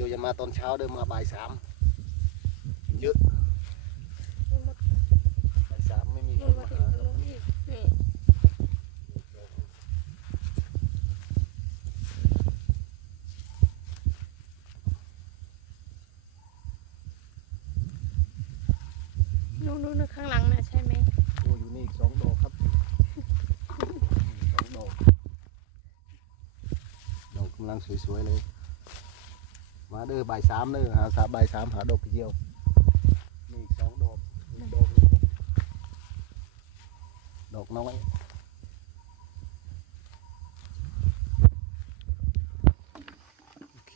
ยวอย่ามาตอนเช้าเดินมาบ่ายสามเยอะบ่ายสามไม่มีคนมาหานู่นข้างหลังนะใช่ไหมโอ้อยู่นี่อีก2 ดอกครับ2 ดอกกำลังสวยๆเลยมาเด้อบ่ายสามเด้อหาบ่ายสามหาดอกกระเจียวมีอีก2 ดอกดอกน้อยโอเค